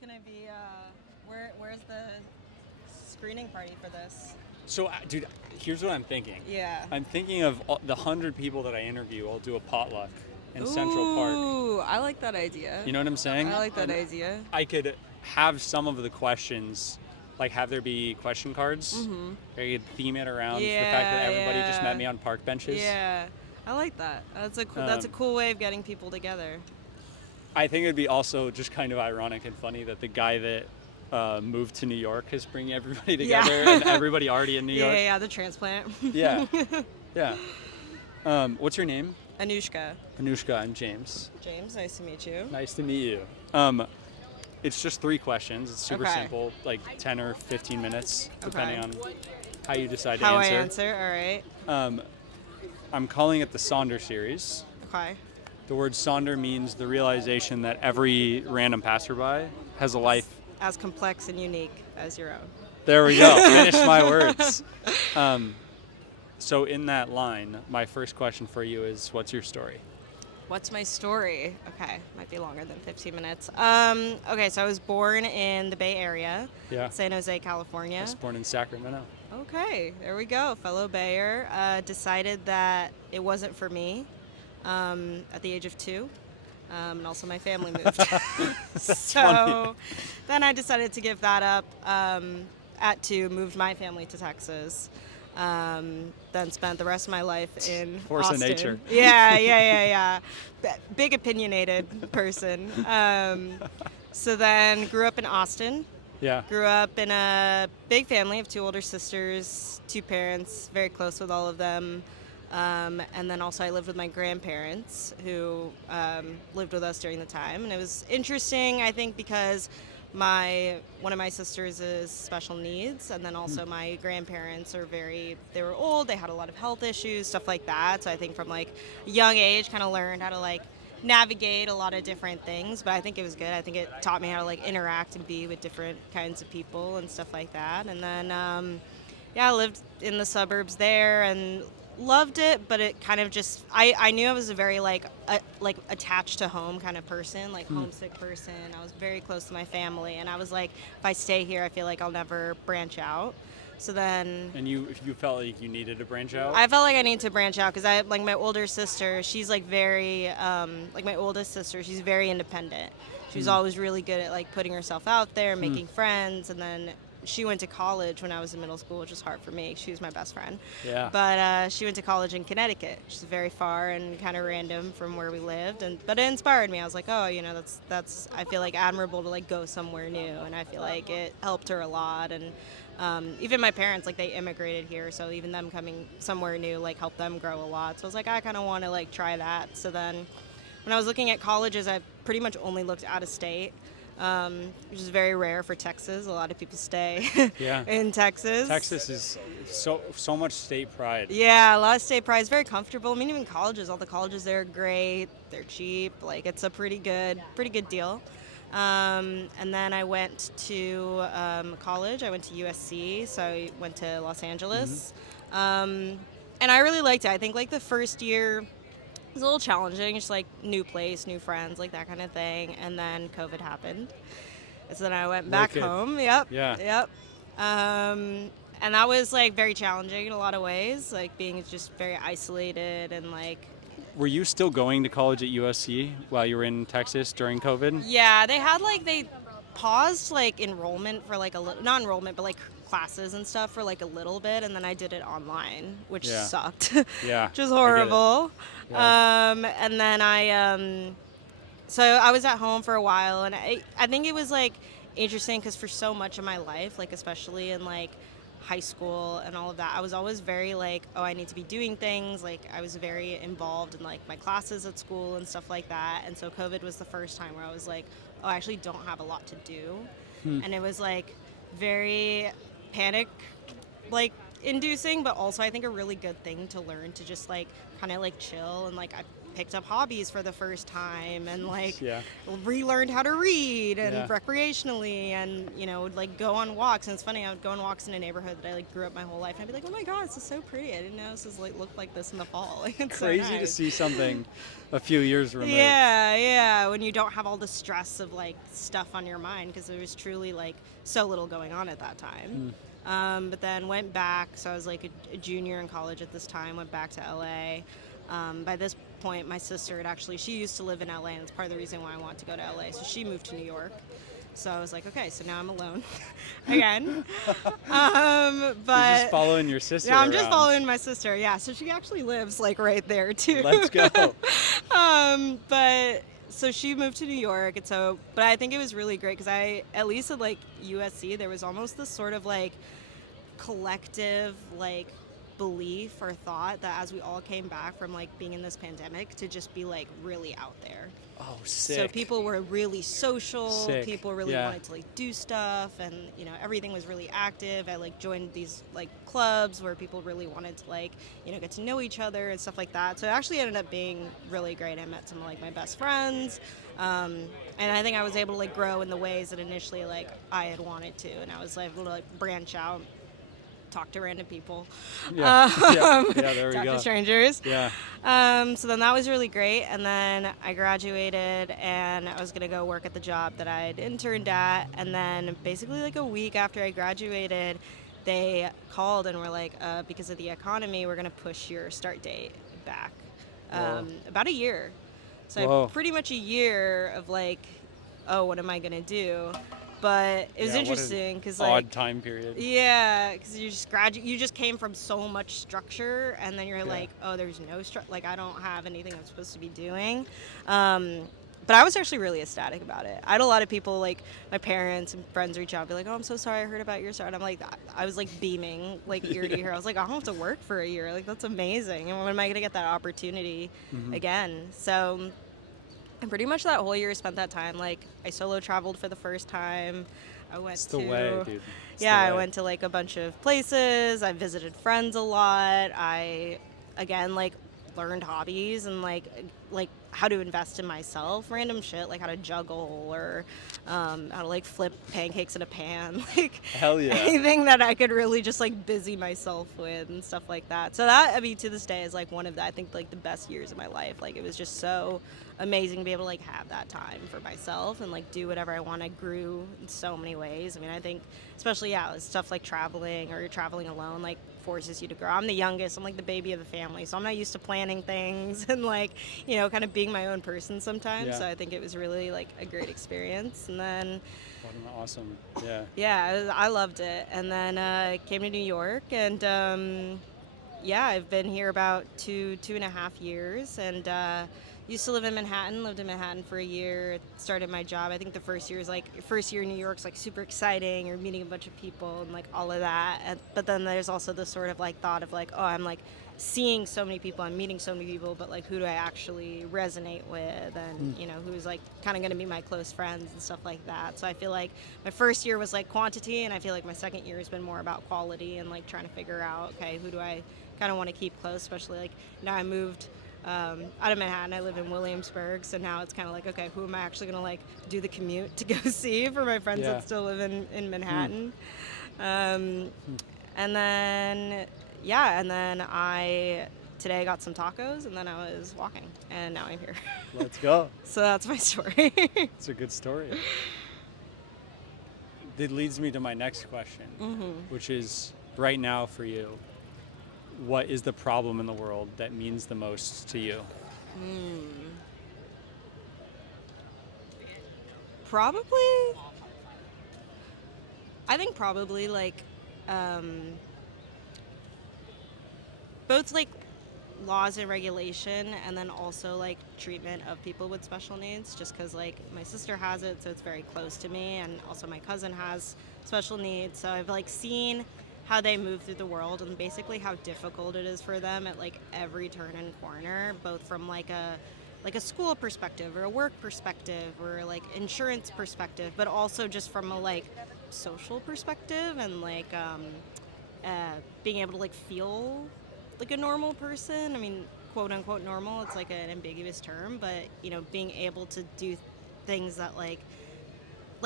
going to be, where's the screening party for this? So, dude, here's what I'm thinking. Yeah. I'm thinking of the 100 people that I interview. I'll do a potluck in Central Park. Ooh, I like that idea. You know what I'm saying? I like that idea. I could have some of the questions, like have there be question cards. Mm-hmm. I could theme it around the fact that everybody just met me on park benches. Yeah, I like that. That's a cool way of getting people together. I think it'd be also just kind of ironic and funny that the guy that moved to New York is bringing everybody together and everybody already in New York. Yeah, the transplant. Yeah. What's your name? Anushka. Anushka, I'm James. James, nice to meet you. Nice to meet you. It's just 3 questions. It's super simple, like 10 or 15 minutes, depending on how you decide to answer. How I answer, all right. I'm calling it the Sonder Series. Okay. The word Sonder means the realization that every random passerby has a life as complex and unique as your own. There we go. Finish my words. So in that line, my first question for you is, what's your story? What's my story? Okay, might be longer than 15 minutes. Okay, so I was born in the Bay Area, San Jose, California. I was born in Sacramento. Okay, there we go. Fellow Bayer. Decided that it wasn't for me at the age of 2. And also my family moved. So funny. Then I decided to give that up at 2, moved my family to Texas. Then spent the rest of my life in Force Austin. of nature. Yeah. Big opinionated person. So then grew up in Austin. Yeah. Grew up in a big family of 2 older sisters, 2 parents, very close with all of them. And then also I lived with my grandparents who lived with us during the time. And it was interesting, I think, because one of my sisters is special needs, and then also my grandparents they were old, they had a lot of health issues, stuff like that. So I think from like a young age kind of learned how to like navigate a lot of different things, but I think it was good. I think it taught me how to like interact and be with different kinds of people and stuff like that. And then I lived in the suburbs there and loved it, but it kind of just I knew I was a very like attached to home kind of person, like homesick person. I was very close to my family, and I was like, if I stay here, I feel like I'll never branch out. So then, and you felt like you needed to branch out? I felt like I needed to branch out because I like my older sister. She's like very like my oldest sister. She's very independent. She was always really good at like putting herself out there, making friends, and then she went to college when I was in middle school, which was hard for me. She was my best friend. Yeah. But she went to college in Connecticut, which is very far and kind of random from where we lived. But it inspired me. I was like, oh, you know, that's I feel like admirable to like go somewhere new, and I feel like it helped her a lot. And even my parents, like they immigrated here, so even them coming somewhere new like helped them grow a lot. So I was like, I kind of want to like try that. So then, when I was looking at colleges, I pretty much only looked out of state. Which is very rare for Texas. A lot of people stay in Texas. Texas is so much state pride. Yeah, a lot of state pride. It's very comfortable. I mean, even colleges. All the colleges there are great. They're cheap. Like it's a pretty good deal. And then I went to college. I went to USC, so I went to Los Angeles. And I really liked it. I think like the first year it was a little challenging, just like new place, new friends, like that kind of thing. And then COVID happened. And so then I went back home. Yep. And that was like very challenging in a lot of ways, like being just very isolated and like. Were you still going to college at USC while you were in Texas during COVID? Yeah, they paused like enrollment for like not enrollment, but like classes and stuff for like a little bit, and then I did it online, which sucked. Yeah. Which was horrible. Yeah. And then so I was at home for a while, and I think it was like interesting because for so much of my life, like especially in like high school and all of that, I was always very like, oh, I need to be doing things. Like I was very involved in like my classes at school and stuff like that. And so COVID was the first time where I was like, oh, I actually don't have a lot to do. And it was like very panic like inducing, but also I think a really good thing to learn to just like kind of like chill and like picked up hobbies for the first time and like Yeah. relearned how to read and Yeah. recreationally and would like go on walks. And it's funny, I would go on walks in a neighborhood that I like grew up my whole life and I'd be like, oh my god, this is so pretty, I didn't know this is like looked like this in the fall. Like it's so Crazy to nice. see something a few years removed. Yeah, when you don't have all the stress of like stuff on your mind because there was truly like so little going on at that time. Mm. But then went back, so I was like a junior in college at this time, went back to LA. By this point, my sister she used to live in LA, and that's part of the reason why I wanted to go to LA. So she moved to New York. So I was like, okay, so now I'm alone again. You're just But following your sister yeah, I'm just around. following my sister. Yeah, so she actually lives like right there too. Let's go. But so she moved to New York, and but I think it was really great because at least at like USC, there was almost this sort of like collective like belief or thought that as we all came back from like being in this pandemic to just be like really out there. Oh, So sick. people were really social. Sick. People really Yeah. wanted to like do stuff, and everything was really active. I like joined these like clubs where people really wanted to like get to know each other and stuff like that. So it actually ended up being really great. I met some of like my best friends, and I think I was able to like grow in the ways that initially like I had wanted to, and I was able to like branch out, talk to random people, Yeah. Yeah. um, Yeah. There we talk go. to strangers. Yeah. So then that was really great. And then I graduated and I was going to go work at the job that I'd interned at. And then basically, like a week after I graduated, they called and were like, because of the economy, we're going to push your start date back Whoa. about a year. So I Whoa. had pretty much a year of like, oh, what am I going to do? But it was Yeah, what an interesting because odd like, time period. yeah, because you just came from so much structure, and then you're like, oh, there's no structure. Like I don't have anything I'm supposed to be doing. But I was actually really ecstatic about it. I had a lot of people, like my parents and friends, reach out and be like, oh, I'm so sorry I heard about your start. And I'm like, I was like beaming, like ear to ear. I was like, I don't have to work for a year. Like that's amazing. And when am I gonna get that opportunity again? So. And pretty much that whole year, I spent that time like I solo traveled for the first time. I went It's the to way, dude. It's yeah, the I way. went to like a bunch of places. I visited friends a lot. I again like learned hobbies and like how to invest in myself, random shit like how to juggle or how to like flip pancakes in a pan, like Hell yeah. anything that I could really just like busy myself with and stuff like that. So that I mean to this day is like one of the I think like the best years of my life. Like it was just so amazing to be able to like have that time for myself and like do whatever I want. I grew in so many ways. I mean, I think especially stuff like traveling or you're traveling alone like forces you to grow. I'm the youngest. I'm like the baby of the family, so I'm not used to planning things and like kind of being my own person sometimes. Yeah. So I think it was really like a great experience. And then What an awesome. Yeah. yeah, I loved it. And then came to New York and yeah, I've been here about 2.5 years, and used to live in Manhattan. Lived in Manhattan for a year. Started my job. I think the first year is like first year in New York's like super exciting. You're meeting a bunch of people and like all of that. But then there's also this sort of like thought of like, oh, I'm like seeing so many people. I'm meeting so many people, but like who do I actually resonate with, and who's like kind of going to be my close friends and stuff like that. So I feel like my first year was like quantity, and I feel like my second year has been more about quality and like trying to figure out, okay, who do I kind of want to keep close, especially like now I moved out of Manhattan. I live in Williamsburg, so now it's kind of like, okay, who am I actually gonna like do the commute to go see for my friends Yeah. that still live in Manhattan. Um, and then I today got some tacos, and then I was walking, and now I'm here. Let's go. So that's my story. It's a good story. That leads me to my next question, which is right now for you, what is the problem in the world that means the most to you? Probably, I think probably like both like laws and regulation, and then also like treatment of people with special needs, just because like my sister has it, so it's very close to me, and also my cousin has special needs, so I've like seen how they move through the world and basically how difficult it is for them at like every turn and corner, both from like a school perspective or a work perspective or like insurance perspective, but also just from a like social perspective and like being able to like feel like a normal person. I mean, quote unquote normal. It's like an ambiguous term, but being able to do things that like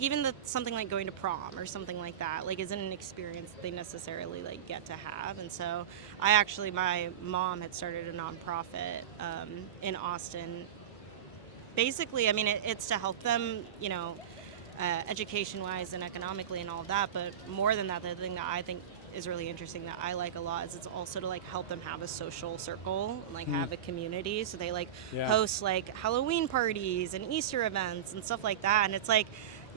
even something like going to prom or something like that like isn't an experience that they necessarily like get to have. And so my mom had started a nonprofit in Austin. Basically, I mean, it's to help them, education wise and economically and all of that. But more than that, the thing that I think is really interesting that I like a lot is it's also to like help them have a social circle and like Hmm. have a community. So they like Yeah. host like Halloween parties and Easter events and stuff like that. And it's like,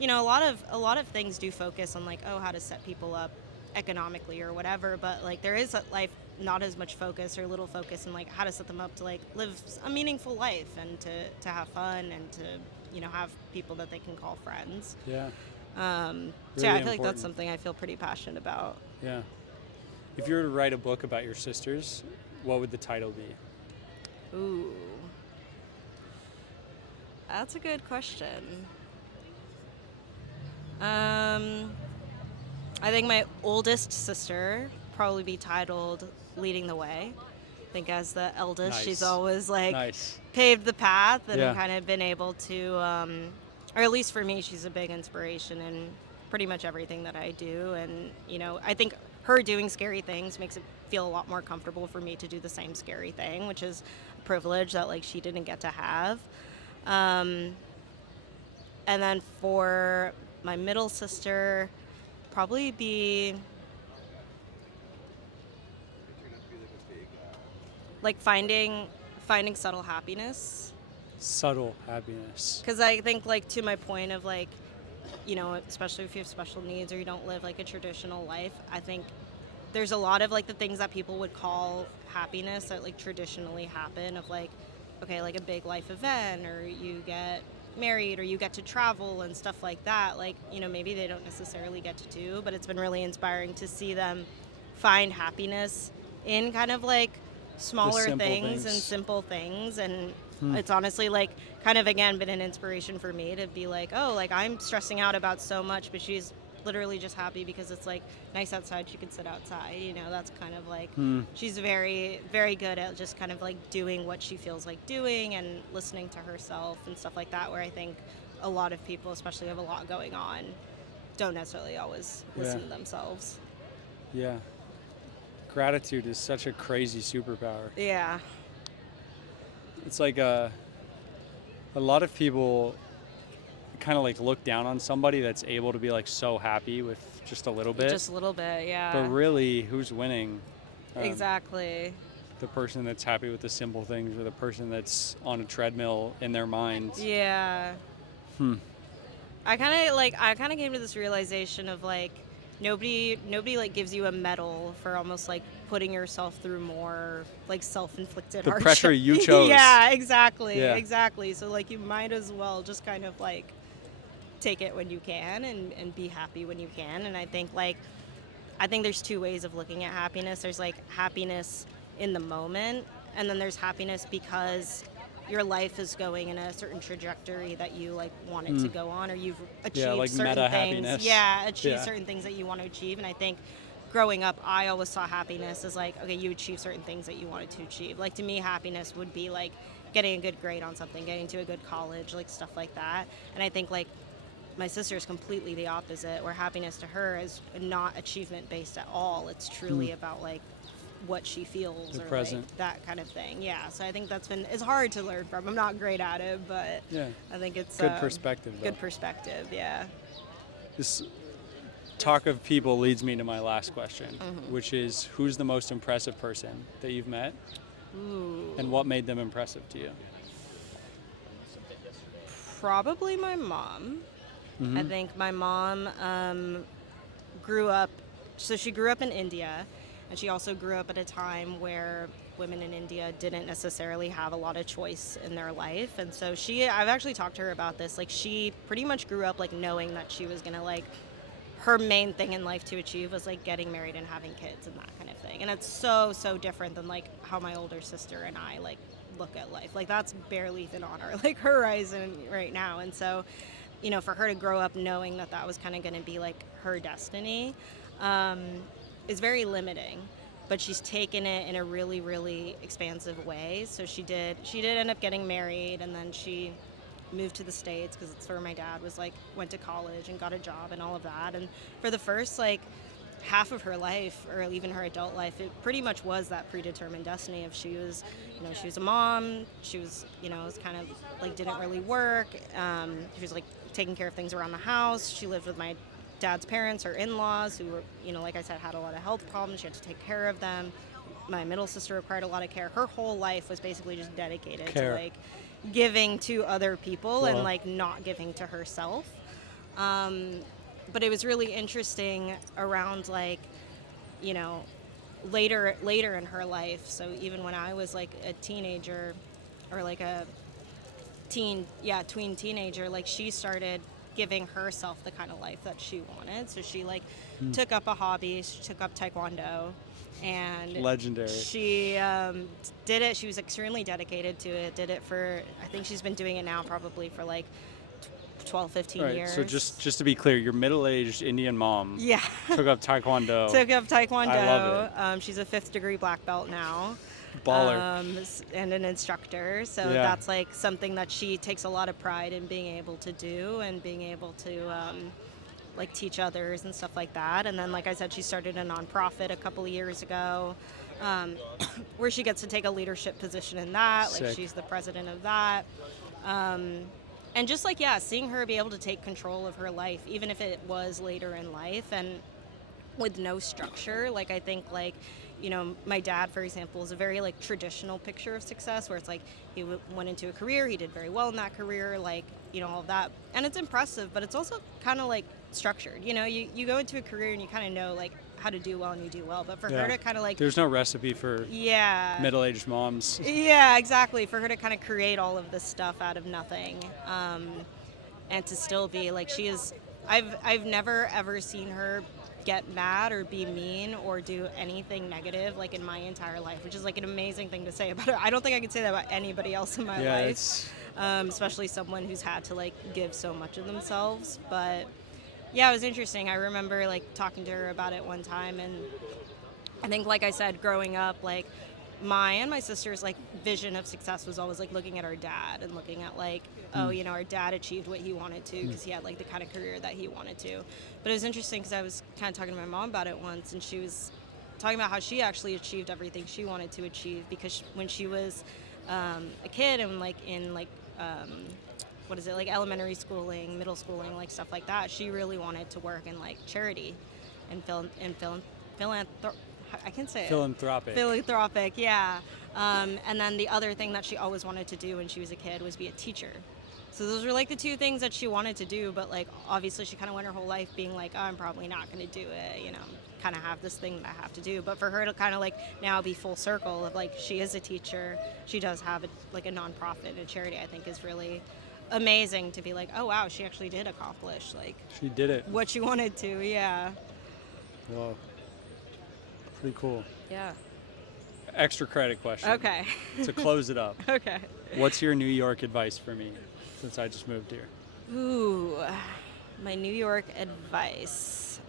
a lot of things do focus on like, oh, how to set people up economically or whatever, but like there is a life not as much focus or little focus in like how to set them up to like live a meaningful life and to have fun and to have people that they can call friends. Yeah. So yeah, Really I feel like that's important. something I feel pretty passionate about. Yeah. If you were to write a book about your sisters, what would the title be? Ooh, that's a good question. um I think my oldest sister probably be titled Leading the Way. I think as the eldest, she's Nice. always like Nice. paved the path and Yeah. kind of been able to, or at least for me, she's a big inspiration in pretty much everything that I do. And, I think her doing scary things makes it feel a lot more comfortable for me to do the same scary thing, which is a privilege that like she didn't get to have. Um, and then for my middle sister, probably be like finding subtle happiness, Subtle happiness. because I think like to my point of like, especially if you have special needs or you don't live like a traditional life, I think there's a lot of like the things that people would call happiness that like traditionally happen of like, okay, like a big life event or you get married or you get to travel and stuff like that, like maybe they don't necessarily get to do, but it's been really inspiring to see them find happiness in kind of like The smaller simple things and things. simple things. And Hmm. it's honestly like kind of again been an inspiration for me to be like, oh, like I'm stressing out about so much, but she's literally just happy because it's like nice outside, she can sit outside. That's kind of like Hmm. she's very very good at just kind of like doing what she feels like doing and listening to herself and stuff like that, where I think a lot of people, especially have a lot going on, don't necessarily always Yeah. listen to themselves. Yeah. Gratitude is such a crazy superpower. Yeah. It's like a lot of people kind of like look down on somebody that's able to be like so happy with just a little bit. Just a little bit, But yeah. really, who's winning? Um, Exactly. the person that's happy with the simple things or the person that's on a treadmill in their mind? Yeah. Hmm. I kind of came to this realization of like nobody like gives you a medal for almost like putting yourself through more like self-inflicted The hardship. pressure you chose. Yeah, exactly. Yeah. Exactly. So like you might as well just kind of like take it when you can and be happy when you can. And I think there's two ways of looking at happiness. There's like happiness in the moment, and then there's happiness because your life is going in a certain trajectory that you like want it to go on, or you've achieved like certain meta things. happiness. Yeah, achieve Yeah. certain things that you want to achieve. And I think growing up, I always saw happiness as like, okay, you achieve certain things that you wanted to achieve. Like to me, happiness would be like getting a good grade on something, getting to a good college, like stuff like that. And I think like my sister is completely the opposite, where happiness to her is not achievement based at all. It's truly about like what she feels The or present. like that kind of thing. Yeah, so I think it's hard to learn from. I'm not great at it, but Yeah. I think it's Good perspective, though. good perspective. Yeah. This talk of people leads me to my last question, Mm-hmm. which is who's the most impressive person that you've met Ooh. and what made them impressive to you? Probably my mom. I think my mom grew up, so she grew up in India, and she also grew up at a time where women in India didn't necessarily have a lot of choice in their life. And so I've actually talked to her about this, like she pretty much grew up like knowing that she was gonna like, her main thing in life to achieve was like getting married and having kids and that kind of thing. And it's so different than like how my older sister and I like look at life. Like that's barely even on our like horizon right now. And so for her to grow up knowing that that was kind of going to be like her destiny, is very limiting. but she's taken it in a really, really expansive way. So she did end up getting married, and then she moved to the States because it's where my dad was like, went to college and got a job and all of that. And for the first like half of her life, or even her adult life, it pretty much was that predetermined destiny of she was, she was a mom. She was, it was kind of like didn't really work. She was like taking care of things around the house. She lived with my dad's parents, her in-laws, who were, like I said, had a lot of health problems. She had to take care of them. My middle sister required a lot of care. Her whole life was basically just dedicated to Care. like giving to other people and Wow. like not giving to herself. But it was really interesting around like, you know, later in her life. So even when I was like a teenager, or like a tween teenager, like she started giving herself the kind of life that she wanted. So she like took up a hobby. She took up taekwondo, and Legendary. she did it. She was extremely dedicated to it. Did it for, I think she's been doing it now probably for like 12, 15 Right. years. So just to be clear, your middle-aged Indian mom Yeah. took up taekwondo. Took up taekwondo. I love it. She's a 5th-degree black belt now. Baller. And an instructor. So Yeah. that's like something that she takes a lot of pride in being able to do, and being able to like teach others and stuff like that. And then, like I said, she started a nonprofit a couple of years ago, where she gets to take a leadership position in that. Like Sick. she's the president of that. And just like, yeah, seeing her be able to take control of her life, even if it was later in life and with no structure. Like I think like, my dad, for example, is a very like traditional picture of success, where it's like he went into a career, he did very well in that career, like, all of that. And it's impressive, but it's also kind of like structured. You go into a career and you kind of know like how to do well, and you do well. But for her to kind of like, there's no recipe for yeah, middle-aged moms. yeah, exactly. For her to kind of create all of this stuff out of nothing, and to still be like she is. I've never ever seen her get mad or be mean or do anything negative like in my entire life, which is like an amazing thing to say about her. I don't think I could say that about anybody else in my life, especially someone who's had to like give so much of themselves. But yeah, it was interesting. I remember like talking to her about it one time, and I think, like I said, growing up, like my and my sister's like vision of success was always like looking at our dad and looking at like, our dad achieved what he wanted to because he had like the kind of career that he wanted to. But it was interesting because I was kind of talking to my mom about it once, and she was talking about how she actually achieved everything she wanted to achieve because when she was a kid and like in like what is it, like elementary schooling, middle schooling, like stuff like that, she really wanted to work in like charity and I can say Philanthropic. Philanthropic, yeah. And then the other thing that she always wanted to do when she was a kid was be a teacher. So those were like the two things that she wanted to do, but like obviously she kind of went her whole life being like, oh, I'm probably not going to do it, kind of have this thing that I have to do. But for her to kind of like now be full circle of like she is a teacher, she does have like a nonprofit, a charity, I think is really amazing to be like, oh wow, she actually did accomplish like She did it. what she wanted to, yeah. Whoa. Pretty cool. Yeah. Extra credit question. Okay. To close it up. Okay. What's your New York advice for me since I just moved here? Ooh, my New York advice.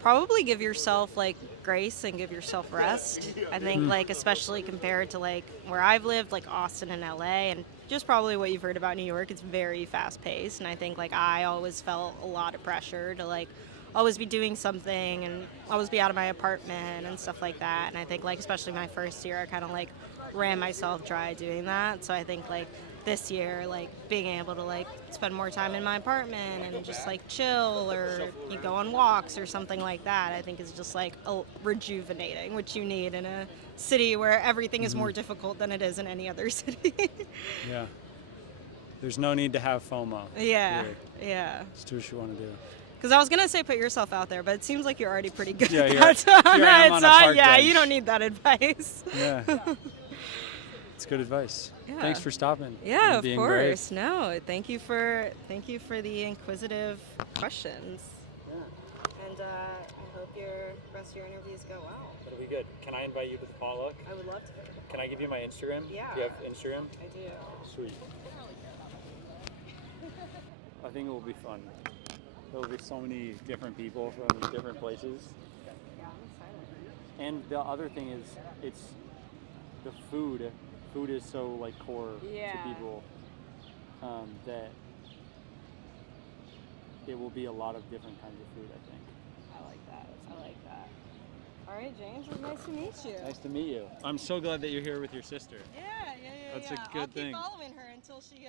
Probably give yourself like grace and give yourself rest. I think like especially compared to like where I've lived, like Austin and LA, and just probably what you've heard about New York, it's very fast paced, and I think like I always felt a lot of pressure to like always be doing something and always be out of my apartment and stuff like that. And I think like especially my first year, I kind of like ran myself dry doing that. So I think like this year, like being able to like spend more time in my apartment and just like chill, or you go on walks or something like that, I think is just like rejuvenating, which you need in a city where everything is more difficult than it is in any other city. Yeah. There's no need to have FOMO. Yeah, Really. yeah. Just do what you want to do. Because I was going to say put yourself out there, but it seems like you're already pretty good Yeah, at you're- that. So here I am on a park yeah, bench. you don't need that advice. Yeah. It's good advice. Yeah. Thanks for stopping. Yeah, and of being course. No, thank you for the inquisitive questions. Yeah. And I hope your rest of your interviews go well. It'll be good. Can I invite you to the potluck? I would love to. Can I give you my Instagram? Yeah. Do you have Instagram? I do. Sweet. I think it will be fun. There will be so many different people from different places. Yeah, I'm And the other thing is, it's the food. Food is so like core to Yeah. people that it will be a lot of different kinds of food, I think. I like that. I like that. All right, James, it was nice to meet you. Nice to meet you. I'm so glad that you're here with your sister. Yeah. That's a I'll good keep thing. following her until she